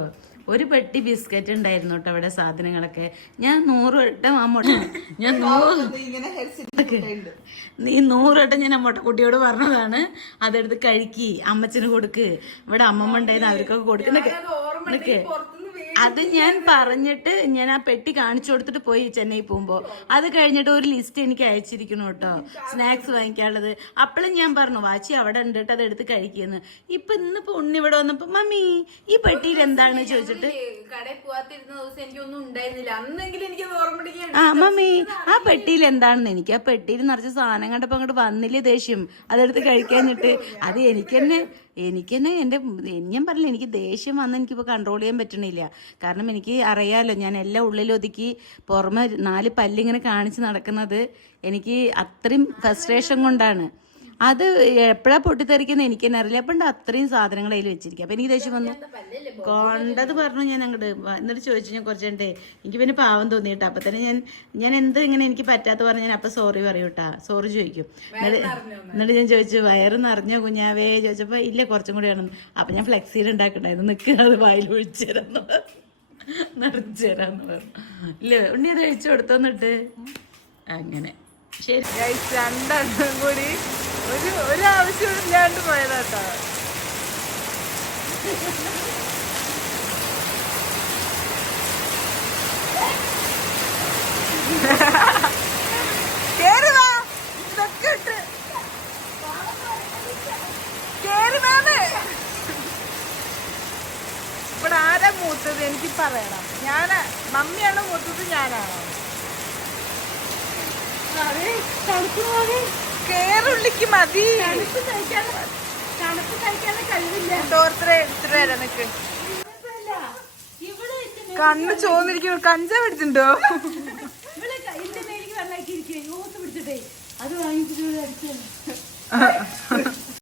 ഒരു പെട്ടി ബിസ്ക്കറ്റ് ഉണ്ടായിരുന്നു കേട്ടോ അവിടെ സാധനങ്ങളൊക്കെ. ഞാൻ 100 വട്ടം നീ 100 വട്ടം ഞാൻ മുട്ടക്കുട്ടിയോട് പറഞ്ഞതാണ് അതെടുത്ത് കഴിക്കി, അമ്മച്ചന് കൊടുക്ക്, ഇവിടെ അമ്മമ്മ ഉണ്ടായിരുന്നു അവർക്കൊക്കെ കൊടുക്കുന്നൊക്കെ. അത് ഞാൻ പറഞ്ഞിട്ട് ഞാൻ ആ പെട്ടി കാണിച്ചു കൊടുത്തിട്ട് പോയി ചെന്നൈ പോകുമ്പോ. അത് കഴിഞ്ഞിട്ട് ഒരു ലിസ്റ്റ് എനിക്ക് അയച്ചിരിക്കണു കേട്ടോ, സ്നാക്സ് വാങ്ങിക്കാനുള്ളത്. അപ്പോഴും ഞാൻ പറഞ്ഞു വാച്ചി അവിടെ ഉണ്ട് കേട്ടോ, അത് എടുത്ത് കഴിക്കുന്നു. ഇന്നിപ്പോ ഉണ്ണി ഇവിടെ വന്നപ്പോ മമ്മി ഈ പെട്ടിയിൽ എന്താണ് ചോദിച്ചിട്ട് മമ്മി ആ പെട്ടിയിൽ എന്താണെന്ന്. എനിക്ക് ആ പെട്ടിയിൽ നിറച്ച് സാധനം കണ്ടപ്പോ അങ്ങോട്ട് വന്നില്ലേ ദേഷ്യം, അതെടുത്ത് കഴിക്കാഞ്ഞിട്ട്. അത് എനിക്ക് തന്നെ ഞാൻ പറഞ്ഞില്ല, എനിക്ക് ദേഷ്യം വന്ന് എനിക്കിപ്പോൾ കൺട്രോൾ ചെയ്യാൻ പറ്റണില്ല. കാരണം എനിക്ക് അറിയാലോ ഞാൻ എല്ലാം ഉള്ളിലൊതുക്കി പുറമെ 4 പല്ലിങ്ങനെ കാണിച്ച് നടക്കുന്നത് എനിക്ക് അത്രയും ഫ്രസ്ട്രേഷൻ കൊണ്ടാണ്. അത് എപ്പോഴാ പൊട്ടിത്തെറിക്കുന്നത് എനിക്ക് തന്നെ അറിയില്ല. അപ്പം അത്രയും സാധനങ്ങൾ അതിൽ വെച്ചിരിക്കും. അപ്പം എനിക്ക് ദേഷ്യം വന്നു കൊണ്ടത് പറഞ്ഞു ഞാൻ അങ്ങോട്ട്. എന്നിട്ട് ചോദിച്ചു ഞാൻ കുറച്ച് കണ്ടേ, എനിക്ക് പിന്നെ പാവം തോന്നിയിട്ടാ. അപ്പം തന്നെ ഞാൻ എന്ത് ഇങ്ങനെ എനിക്ക് പറ്റാത്ത പറഞ്ഞ ഞാൻ അപ്പം സോറി പറയൂ കേട്ടാ, സോറി ചോദിക്കും. എന്നിട്ട് ഞാൻ ചോദിച്ചു വയറ് നിറഞ്ഞോ കുഞ്ഞാവേ ചോദിച്ചപ്പോൾ ഇല്ല കുറച്ചും കൂടി വേണം. അപ്പം ഞാൻ ഫ്ലെക്സിയിൽ ഉണ്ടാക്കണ്ടായിരുന്നു, നിൽക്കുക അത് വായിൽ ഒഴിച്ചു തരാന്ന് നിറച്ചു തരാന്ന് പറഞ്ഞു. ഇല്ല ഉണ്ണി അത് കഴിച്ചു കൊടുത്തോന്നിട്ട് അങ്ങനെ. ശരി രണ്ടെണ്ണം കൂടി ഒരാവശ്യമില്ലാണ്ട് പോയതാട്ടോ. കേറുവാ ഇതൊക്കെ ഇട്ട് കേറി മാമേ. ഇവിടെ ആരാ മൂത്തത് എനിക്ക് പറയണം. മമ്മിയാണോ മൂത്തത് ഞാനാണോ? കേറുള്ളിക്ക് മതി. നിക്ക് കണ്ണ് ചോന്നിരിക്കുന്നു. കഞ്ചാവ് പിടിച്ചിട്ടുണ്ടോ? അത് വാങ്ങിച്ചിട്ട്